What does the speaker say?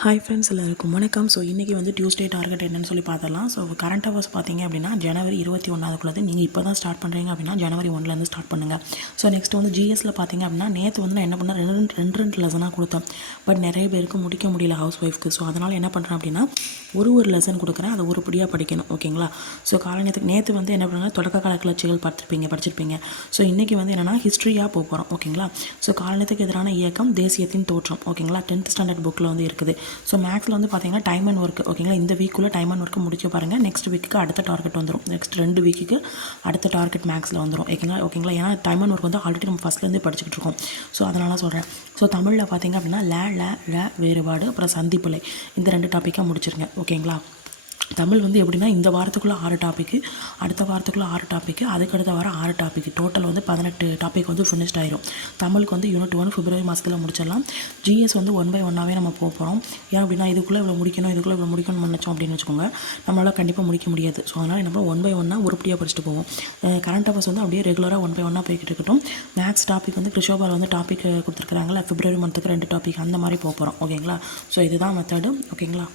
Hi friends எல்லாருக்கும் வணக்கம். So இன்றைக்கி வந்து டியூஸ்டே டார்கெட் என்னன்னு சொல்லி பார்த்துடலாம். ஸோ கரண்ட் அவர்ஸ் பார்த்தீங்க அப்படின்னா ஜனவரி 21 நீங்கள் இப்போ தான் ஸ்டார்ட் பண்ணுறீங்க அப்படின்னா ஜனவரி 1 ஸ்டார்ட் பண்ணுங்கள். ஸோ நெக்ஸ்ட் வந்து ஜிஎஸ்சில் பார்த்தீங்க அப்படின்னா நேற்று வந்து நான் என்ன பண்ணேன், ரெண்டு லெசனாக கொடுத்தேன். பட் நிறைய பேருக்கு முடிக்க முடியல ஹவுஸ் ஒய்ஃப்க்கு. ஸோ அதனால் என்ன பண்ணுறேன் அப்படின்னா ஒரு லெசன் கொடுக்குறேன், அதை உருப்படியாக படிக்கணும். ஓகேங்களா? ஸோ நேற்று வந்து என்ன பண்ணுறாங்க, தொடக்க கால கிளர்ச்சிகள் படிச்சிருப்பீங்க. ஸோ இன்றைக்கி வந்து என்னென்னா ஹிஸ்ட்ரியாக போகிறோம். ஓகேங்களா? ஸோ காலனியத்துக்கு எதிரான இயக்கம், தேசியத்தின் தோற்றம். ஓகேங்களா? 10th ஸ்டாண்டர்ட் புக்கில் வந்து இருக்குது. ஸோ மேக்ஸில் வந்து பார்த்தீங்கன்னா டைம் அண்ட் ஒர்க். ஓகேங்களா? இந்த வீக்குள்ளே டைம் அண்ட் ஒர்க்கு முடிச்சு பாருங்கள். நெக்ஸ்ட் வீக்கு அடுத்த டார்கெட் வந்துடும். நெக்ஸ்ட் 2 வீக்குக்கு அடுத்த டார்கெட் மேக்ஸில் வந்துடும். ஓகேங்களா? ஏன்னா டைம் அண்ட் ஒர்க் வந்து ஆல்ரெடி நம்ம ஃபஸ்ட்லேருந்து படிச்சுக்கிட்டு இருக்கோம். ஸோ அதனால சொல்கிறேன். ஸோ தமிழில் பார்த்தீங்க அப்படின்னா ல வேறுபாடு, அப்புறம் சந்திப்பிழை, இந்த 2 டாப்பிக்காக முடிச்சிருங்க. ஓகேங்களா? தமிழ் வந்து எப்படின்னா இந்த வாரத்துக்குள்ளே 6 டாப்பிக்கு, அடுத்த வாரத்துக்குள்ளே 6 டாப்பிக்கு, அதுக்கடுத்த வாரம் 6 டாப்பிக்கு, டோட்டல் வந்து 18 டாபிக் வந்து ஃபினிஷ்ட் ஆயிரும். தமிழுக்கு வந்து யூனிட் 1 பிப்ரவரி மாதத்தில் முடிச்சிடலாம். ஜிஎஸ் வந்து 1 by 1 நம்ம போகிறோம். ஏன் அப்படின்னா இதுக்குள்ளே இவ்வளோ முடிக்கணும்னு நினச்சோம் அப்படின்னு வச்சுக்கோங்க, நம்மளால் கண்டிப்பாக முடிக்க முடியாது. ஸோ அதனால் என்ன 1 by 1 உருப்படியாக படிச்சுட்டு போவோம். கரண்ட் அஃபேர்ஸ் வந்து அப்படியே ரெகுலராக 1 by 1 போய்கிட்டு இருக்கட்டும். மேக்ஸ் டாபிக் வந்து கிருஷோபால் வந்து டாபிக் கொடுத்துருக்குறாங்களா, பிப்ரவரி மந்த்துக்கு 2 டாபிக் அந்த மாதிரி போகிறோம். ஓகேங்களா? ஸோ இதுதான் மெத்தடு. ஓகேங்களா?